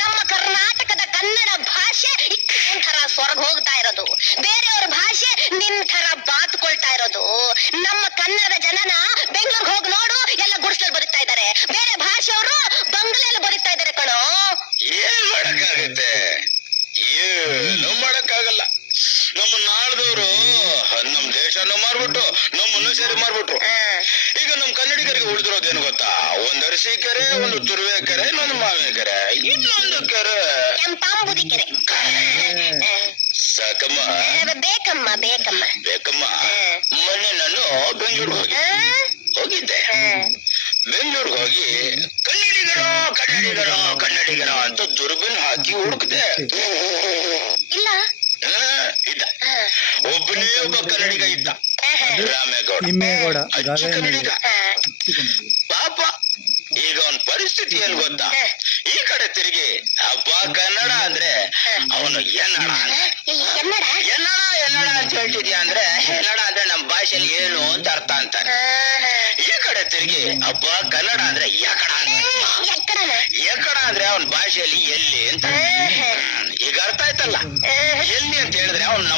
ನಮ್ಮ ಕರ್ನಾಟಕದ ಕನ್ನಡ ಭಾಷೆ ಒಂಥರ ಸ್ವರ್ಗ ಹೋಗ್ತಾ ಇರೋದು, ಬೇರೆಯವ್ರ ಭಾಷೆ ನಿನ್ ತರ ಬಾತ್ಕೊಳ್ತಾ ಇರೋದು. ನಮ್ಮ ಕನ್ನಡ ಜನನ ಬೆಂಗಳೂರಿಗೆ ಹೋಗಿ ನೋಡು, ಎಲ್ಲ ಗುಡಿಸಲಲ್ಲಿ ಬದುಕ್ತಾ ಇದ್ದಾರೆ. ಬೇರೆ ಭಾಷೆಯವರು ಬಂಗ್ಲೆಯಲ್ಲಿ ಬದುಕ್ತಾ ಇದ್ದಾರೆ ಕಣೋ. ಏನ್ ಮಾಡಕ್ಕಾಗತ್ತೆ? ಏನು ಮಾಡಕ್ಕಾಗಲ್ಲ. ನಮ್ಮ ನಾಳ್ದವ್ರು ನಮ್ ದೇಶನ ಮಾರ್ಬಿಟ್ಟು ನಮ್ಮನ್ನು ಸೇರಿ ಮಾರ್ಬಿಟ್ರು. ಈಗ ನಮ್ ಕನ್ನಡಿಗರಿಗೆ ಉಳಿದಿರೋದೇನು ಗೊತ್ತಾ? ಒಂದ್ ಅರಸೀಕೆರೆ, ಒಂದು ತುರುವೇಕೆರೆ, ಇನ್ನೊಂದು ಮಾವಿನಕೆರೆ, ಇನ್ನೊಂದು ಕೆರೆ ಕೆಂಪಾಂಬುದಿ ಕೆರೆ. ಸಾಕಮ್ಮ. ಬೇಕಮ್ಮ ಬೇಕಮ್ಮ ಬೇಕಮ್ಮ. ಮೊನ್ನೆ ನಾನು ಬೆಂಗಳೂರಿಗೆ ಹೋಗಿದ್ದೆ. ಬೆಂಗಳೂರಿಗೆ ಹೋಗಿ ಕನ್ನಡಿಗರು ಕನ್ನಡಿಗರು ಕನ್ನಡಿಗರು ಅಂತ ದುರ್ಬಿನ್ ಹಾಕಿ ಹುಡುಕ್ದೆ. ಇಲ್ಲ ಇದ್ದ ಒಬ್ಬನೇ ಒಬ್ಬ ಕನ್ನಡಿಗ ಇದ್ದ, ರಾಮೇಗೌಡ. ಅಚ್ಚ ಕನ್ನಡಿಗ ಪಾಪ. ಈಗ ಅವನ ಪರಿಸ್ಥಿತಿ ಏನ್ ಗೊತ್ತಾ? ಈ ಕಡೆ ತಿರುಗಿ ಅಪ್ಪ ಕನ್ನಡ ಅಂದ್ರೆ ಅವನು ಎನ್ನಡ ಎನ್ನಡ ಎನ್ನಡ ಅಂತ ಹೇಳ್ತಿದ್ಯಾ ಅಂದ್ರೆ, ಎನ್ನಡ ಅಂದ್ರೆ ನಮ್ ಭಾಷೆಯಲ್ಲಿ ಏನು ಅಂತ ಅರ್ಥ ಅಂತಾನೆ. ಈ ಕಡೆ ತಿರುಗಿ ಅಪ್ಪ ಕನ್ನಡ ಅಂದ್ರೆ ಯಕಡ ಯಕಡ ಅಂದ್ರೆ ಅವನ ಭಾಷೆಯಲ್ಲಿ ಎಲ್ಲಿ ಅಂತ. ಈಗ ಅರ್ಥ ಆಯ್ತಲ್ಲ, ಎಲ್ಲಿ ಅಂತ ಹೇಳಿದ್ರೆ ಅವ್ನು